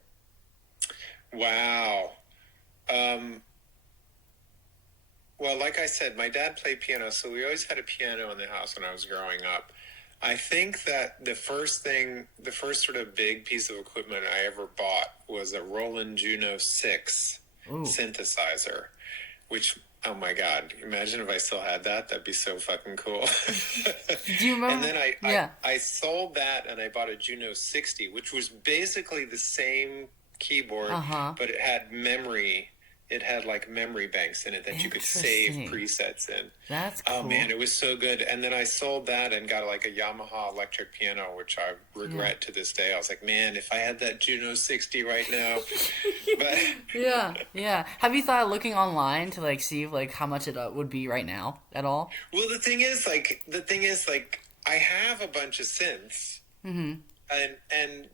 Wow. Um, well, like I said, my dad played piano, so we always had a piano in the house when I was growing up. I think that the first sort of big piece of equipment I ever bought was a Roland Juno 6 Ooh. synthesizer, which, oh my God, imagine if I still had that. That'd be so fucking cool. Do you And remember? then Yeah. I sold that and I bought a Juno 60, which was basically the same keyboard, Uh huh. but it had memory. It had like memory banks in it that you could save Interesting. presets in. That's Oh cool. man, it was so good. And then I sold that and got like a Yamaha electric piano, which I Yeah. regret to this day. I was like, man, if I had that Juno 60 right now. But Yeah, yeah. Have you thought of looking online to like see like how much it would be right now at all? well, the thing is like I have a bunch of synths, Mm-hmm. and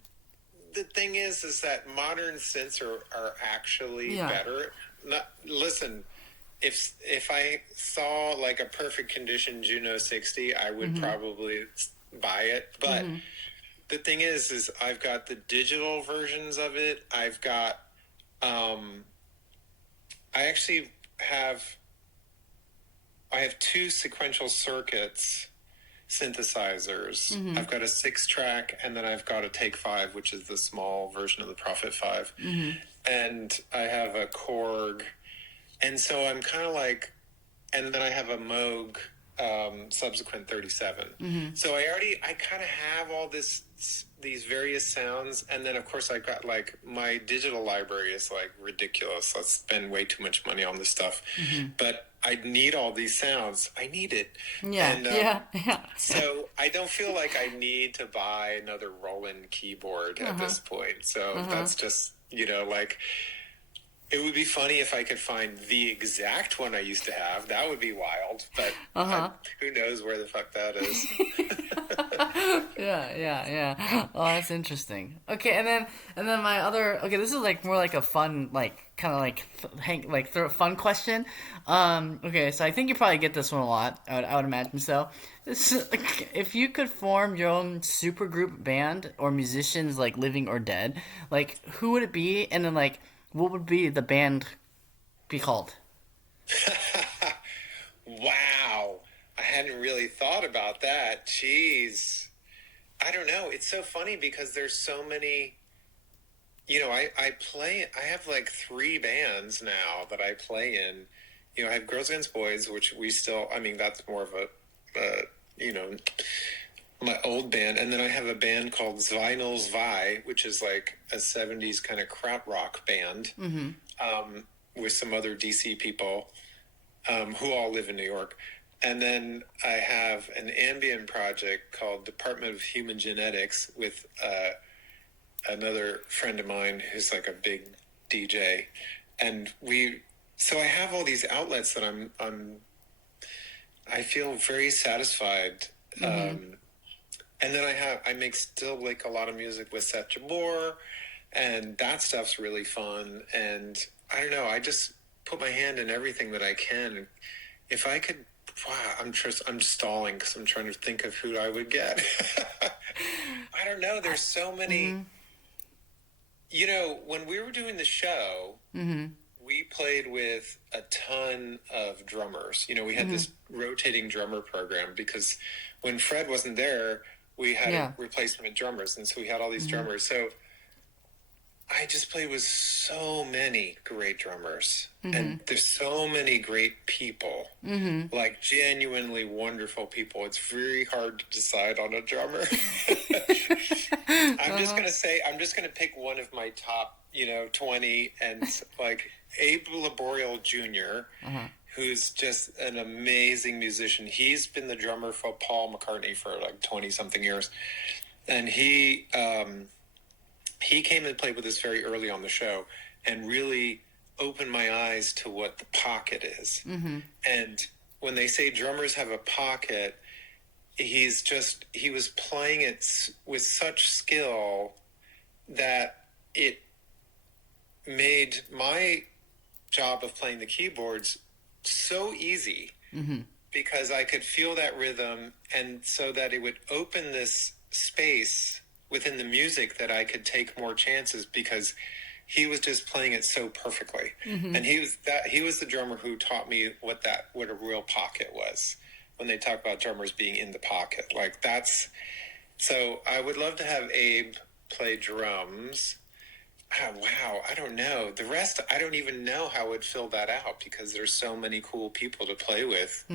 the thing is that modern synths are actually Yeah. better. Not listen. If I saw like a perfect condition Juno 60, I would Mm-hmm. probably buy it. But Mm-hmm. the thing is I've got the digital versions of it. Um, I actually have I have two sequential circuits synthesizers. Mm-hmm. I've got a 6 track, and then I've got a Take 5, which is the small version of the Prophet 5. Mm-hmm. And I have a Korg. And so I'm kind of like, and then I have a Moog subsequent 37. Mm-hmm. So I kind of have all these various sounds. And then of course I got like, my digital library is like ridiculous. I spend way too much money on this stuff, Mm-hmm. but I need all these sounds. I need it. Yeah, And yeah, yeah. so I don't feel like I need to buy another Roland keyboard at Uh-huh. this point. So Uh-huh. that's just, like, it would be funny if I could find the exact one I used to have. That would be wild, but Uh-huh. who knows where the fuck that is. Yeah, yeah, yeah. Oh, that's interesting. Okay, and then my other okay, this is like more like a fun like kind of like fun question. Okay, so I think you probably get this one a lot. I would imagine so. This is, like, if you could form your own super group band or musicians like living or dead, like who would it be? And then like what would be the band be called? Wow. I hadn't really thought about that. Jeez. I don't know. It's so funny because there's so many. I have like 3 bands now that I play in. I have Girls Against Boys, which we still, I mean, that's more of a, you know, my old band, and then I have a band called Vinyl Zwei, which is like a '70s kind of krautrock band, with some other DC people who all live in New York. And then I have an ambient project called Department of Human Genetics with another friend of mine who's like a big DJ, and so I have all these outlets that I feel very satisfied. And then I make still like a lot of music with Seth, and that stuff's really fun. And I don't know, I just put my hand in everything that I can. If I could, wow, I'm stalling because I'm trying to think of who I would get. I don't know. There's so many. You know, when we were doing the show, we played with a ton of drummers. You know, we had this rotating drummer program because when Fred wasn't there, we had a replacement drummers, and so we had all these drummers. So I just played with so many great drummers, and there's so many great people, like genuinely wonderful people. It's very hard to decide on a drummer. I'm just gonna pick one of my top, 20, and like Abe Laboriel Jr., who's just an amazing musician. He's been the drummer for Paul McCartney for like 20 something years, and he came and played with us very early on the show and really opened my eyes to what the pocket is. And when they say drummers have a pocket, he was playing it with such skill that it made my job of playing the keyboards so easy, because I could feel that rhythm, and so that it would open this space within the music that I could take more chances, because he was just playing it so perfectly. And he was the drummer who taught me what a real pocket was, when they talk about drummers being in the pocket. Like so I would love to have Abe play drums. Wow, I don't know. The rest, I don't even know how I would fill that out, because there's so many cool people to play with.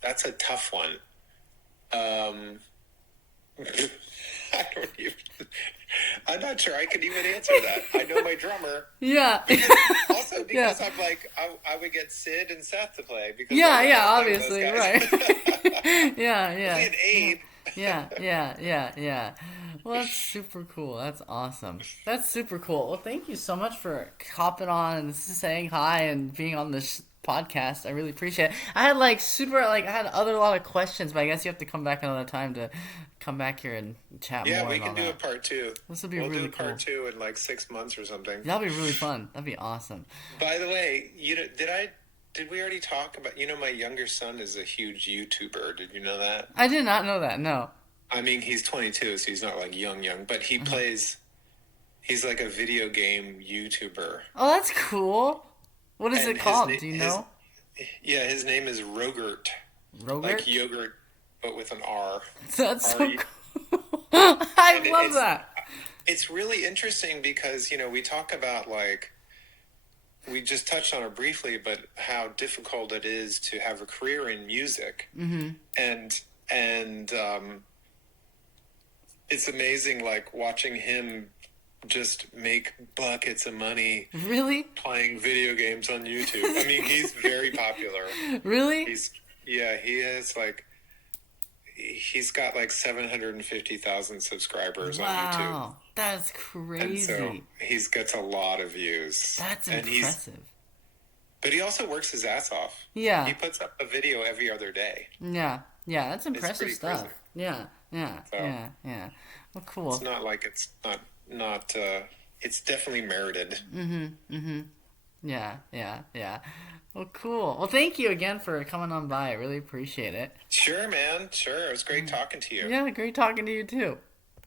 That's a tough one. I don't even. I'm not sure I could even answer that. I know my drummer. Yeah. Also, because I'm like, I would get Sid and Seth to play. Because Obviously, right. Yeah. And Abe. Yeah. Well, that's super cool. That's awesome. That's super cool. Well, thank you so much for hopping on and saying hi and being on this podcast. I really appreciate it. I had I had a lot of questions, but I guess you have to come back another time to come back here and chat more. Yeah, we can do a part 2. This would be really cool. We'll do a part 2 in like 6 months or something. That'd be really fun. That'd be awesome. By the way, did we already talk about, my younger son is a huge YouTuber. Did you know that? I did not know that, no. I mean, he's 22, so he's not like young, but he he's like a video game YouTuber. Oh, that's cool. What is it called? Do you know? His name is Rogert. Rogert? Like yogurt, but with an R. That's so cool. I love that. It's really interesting because, we talk about we just touched on it briefly, but how difficult it is to have a career in music. And it's amazing, watching him just make buckets of money. Really? Playing video games on YouTube. I mean, he's very popular. Really? He has he's got 750,000 subscribers on YouTube. Wow, that's crazy. And so he gets a lot of views. That's impressive. But he also works his ass off. Yeah. He puts up a video every other day. Yeah, that's impressive stuff. Crazy. Yeah. Well, cool. It's not like it's not it's definitely merited. Yeah. Well, cool. Well, thank you again for coming on by. I really appreciate it. Sure, man. Sure. It was great talking to you. Yeah, great talking to you too.